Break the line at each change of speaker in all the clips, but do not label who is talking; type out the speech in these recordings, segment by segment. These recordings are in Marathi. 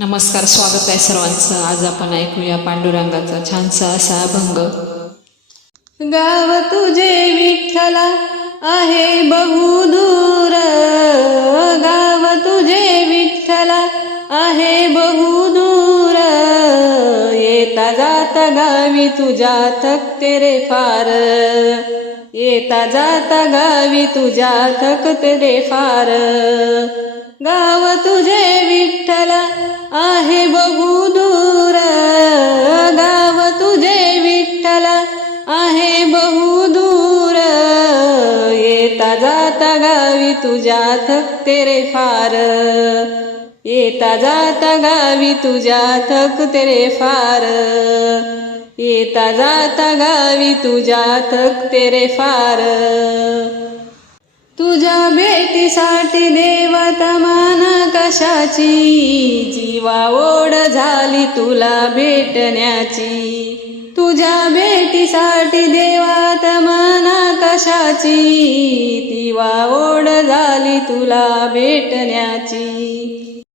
नमस्कार स्वागत आहे सर्वांचं. आज आपण ऐकूया पांडुरंगाचा छानसा असा भंग
गाव तुझे विठ्ठला आहे बहुदूर गाव तुझे विठ्ठला आहे बहुदूर येता जाता गावी तुझ्या थकते रे फार. येता जाता गावी तुझ्या थकते रे फार. गाव तुझे विठ्ठला आहे बहुदूर गाव तुझे विठ्ठला आहे बहुदूर येता जाता गावी तुझ्या थकते रे फार. येता जाता गावी तुझ्या थकते रे फार. येता जाता गावी तुझ्या थकते रे फार. तुझ्या भेटीसाठी देवतमान कशाची? जीवा ओढ झाली तुला भेटण्याची. तुझ्या भेटीसाठी देवात कशाची? तिवा ओढ झाली तुला भेटण्याची.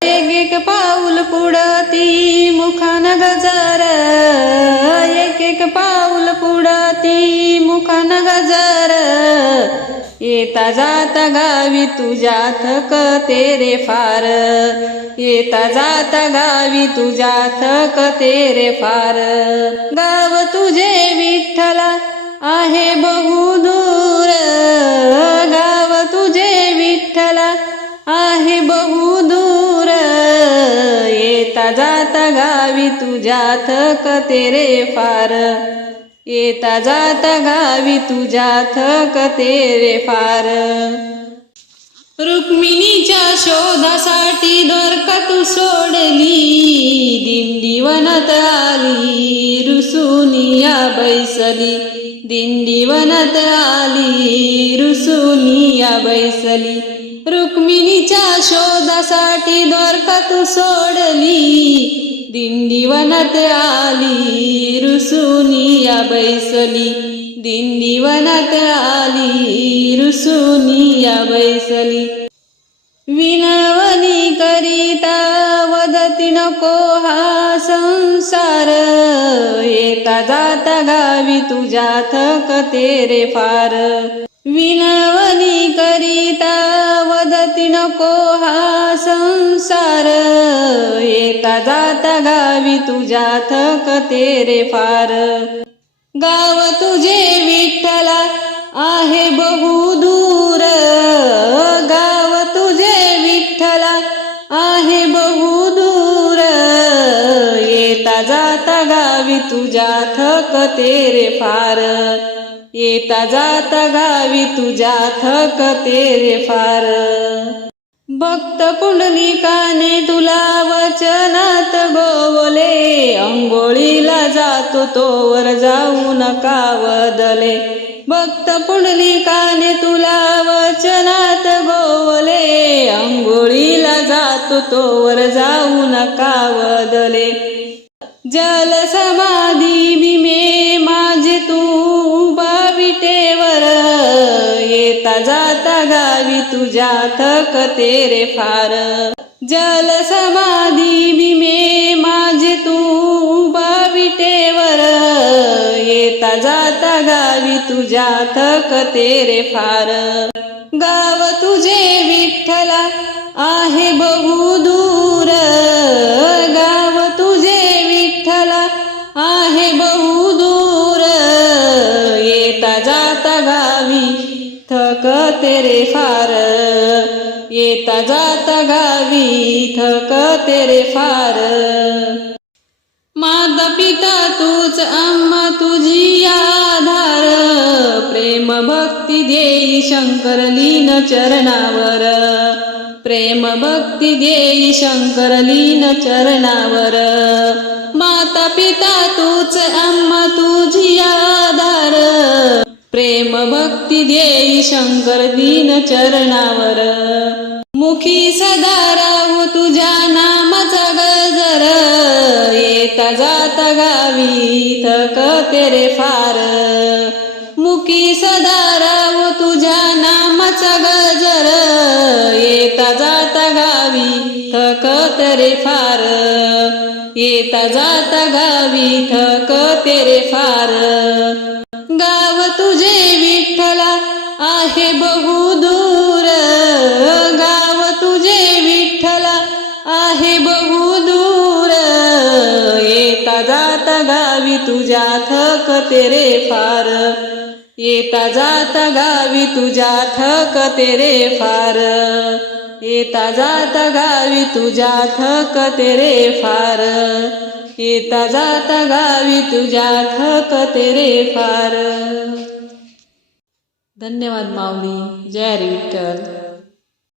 एक एक पाऊल पुढती मुखान गजर. एक एक पाऊल पुढती मुखान गजर. येता जाता गावी तुझ्या थक तेरे फार. येता जाता गावी तुझ्या थक तेरे फार. गाव तुझे विठ्ठला आहे बहुदूर गाव तुझे विठ्ठला आहे बहुदूर येता जाता गावी तुझ्या थक तेरे फार. येता जाता गावी तुझ्या थक तेरे फार रुक्मिणीच्या शोधासाठी द्वारका तू सोडली दिंडी वनात आली रुसुनिया बैसली दिंडी वनात आली रुसुनिया बैसली. रुक्मिणीच्या शोधासाठी द्वारका तू सोडली दिंडी वनात आली रुसुनिया बैसली. दिंडी वनात आली रुसुनिया बैसली. विनवनी करिता वदती नको हा संसार. येता जाता गावी तुझ्या थक तेरे फार विनवनी करिता वदती नको हा संसार येता जाता गावी तुझ्या थक तेरे फार गाव तुझे विठ्ठला आहे बहुदूर गाव तुझे विठ्ठला आहे बहुदूर येता जाता गावी तुझ्या थक तेरे फार येता जाता गावी तुझ्या थक तेरे फार भक्त पुंडलिकाने तुला वचनात गोवले. अंघोळीला जातो तोवर जाऊ नका वदले भक्त पुंडलिकाने तुला वचनात गोवले. अंघोळीला जातो तोवर जाऊ नका वदले जल समाधी येता जाता गावी तुझ्या थकते रे फार. जल समाधी विमे माझे तू उभा विटेवर. येता जाता गावी तुझ्या थक तेरे फार. गाव तुझे विठ्ठला आहे बहुदूर. थक तेरे फार येता जाता गावी थक तेरे फार. माता पिता तूच आम्हा तुझी आधार प्रेम भक्ती देई शंकर लीन चरणावर. प्रेम भक्ती देई शंकर लीन चरणावर. माता पिता तूच आम्हा तुझी आधार प्रेम भक्ती देई शंकर दीन चरणावर. मुखी सदा राहू तुझ्या नामाचा गजर. येता जाता गावी थक तेरे फार. मुखी सदा राहू तुझ्या नामाचा गजर. येता जाता गावी थक तेरे फार. येता जाता गावी थक तेरे फार. गावी तुझ्या थकते रे फार येता जाता गावी तुझ्या थकते रे फार येता जाता गावी तुझ्या थकते रे फार येता जाता गावी तुझ्या थकते रे फार
धन्यवाद माऊली. जय हरी विठ्ठल.